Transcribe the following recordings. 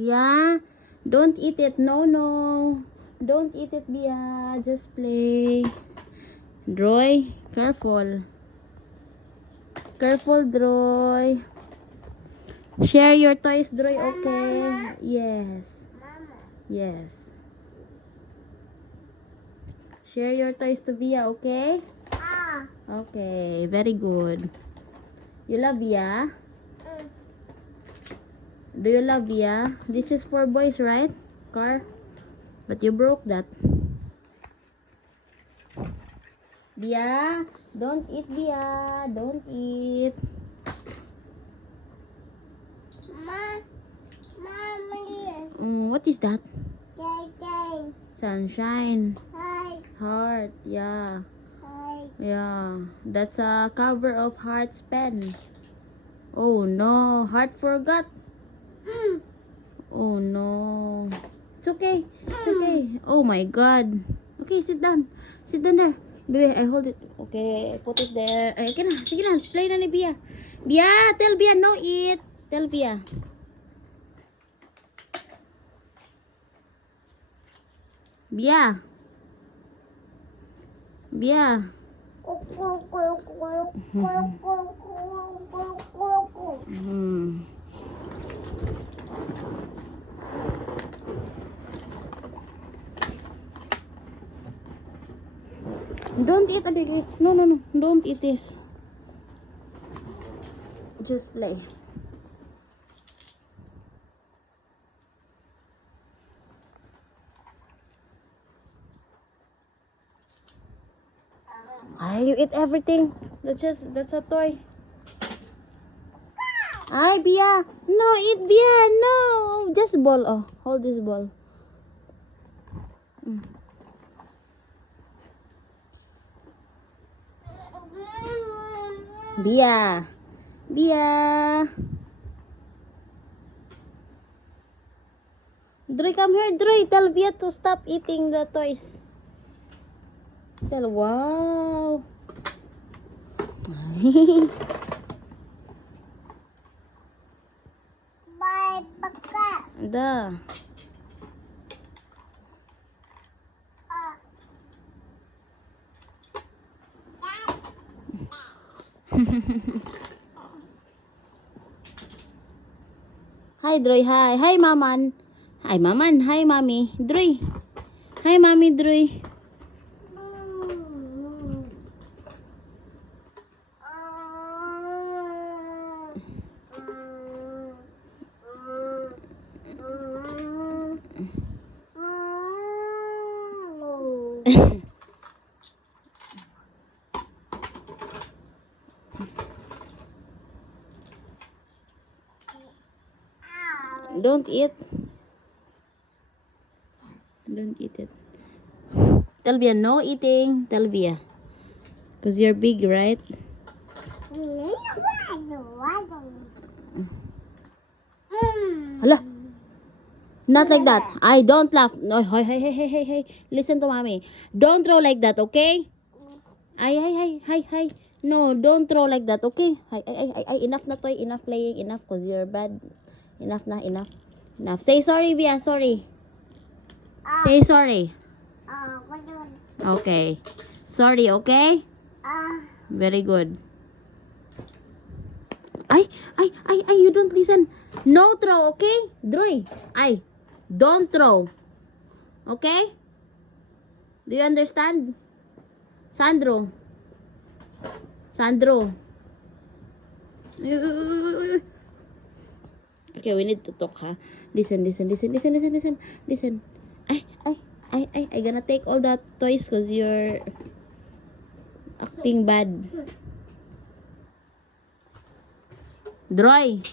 Bia, don't eat it. No, no. Don't eat it, Bia. Just play. Droy, careful. Careful, Droy. Share your toys, Droy, okay? Yes. Yes. Share your toys to Bia, okay? Okay, very good. You love Bia? Do you love Bia? This is for boys, right? Car? But you broke that. Bia, don't eat, Bia. Don't eat. What is that? Sunshine. Heart, yeah. Yeah, that's a cover of Heart's pen. Oh no, Heart forgot. Oh no. It's okay. It's okay. Oh my god. Okay, sit down. Sit down there. Baby, I hold it. Okay, put it there. Ay, okay na. Sige na. Play na ni Bia. Bia, tell Bia no eat. Tell Bia. Bia. Bia. Don't eat, Adik. No, no, no. Don't eat this. Just play. You eat everything. That's a toy. Ay, Bia. No, eat Bia. No. Just ball. Oh, hold this ball. Bia. Bia. Droy, come here, Droy. Tell Bia to stop eating the toys. Tell, wow. Bye, baka. Da. Hi, Droy. Hi. Hi, Maman. Hi, Maman. Hi, Mommy. Droy. Hi, Mommy, Droy. Don't eat. Don't eat it. Tell Bia no eating. Tell Bia. Because you're big, right? Hala. Not like that. I don't laugh. No, hey, hey, hey, hey, hey, hey. Listen to mommy. Don't throw like that, okay? Ay. No, don't throw like that, okay? Ay. Enough na toy. Enough playing. Enough because you're bad. Enough na. Enough. Say sorry, Bia. Sorry. Say sorry. Okay. Sorry, okay? Very good. Ay, you don't listen. No throw, okay? Droy, don't throw. Okay? Do you understand? Sandro. Okay, we need to talk, ha? Listen. I gonna take all the toys because you're acting bad. Droy.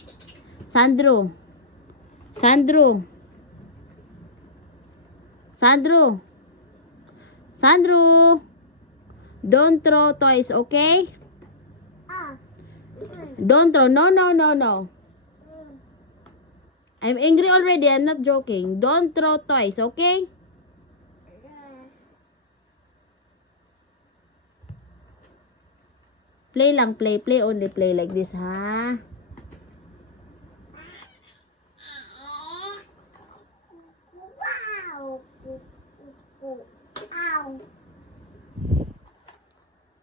Sandro. Don't throw toys, okay? Don't throw. No. I'm angry already. I'm not joking. Don't throw toys, okay? Play lang, play only, play like this, ha?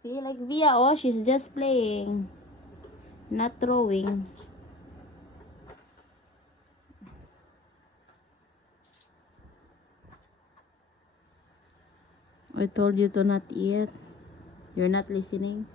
See, like Via, oh, she's just playing. Not throwing. I told you to not eat. You're not listening.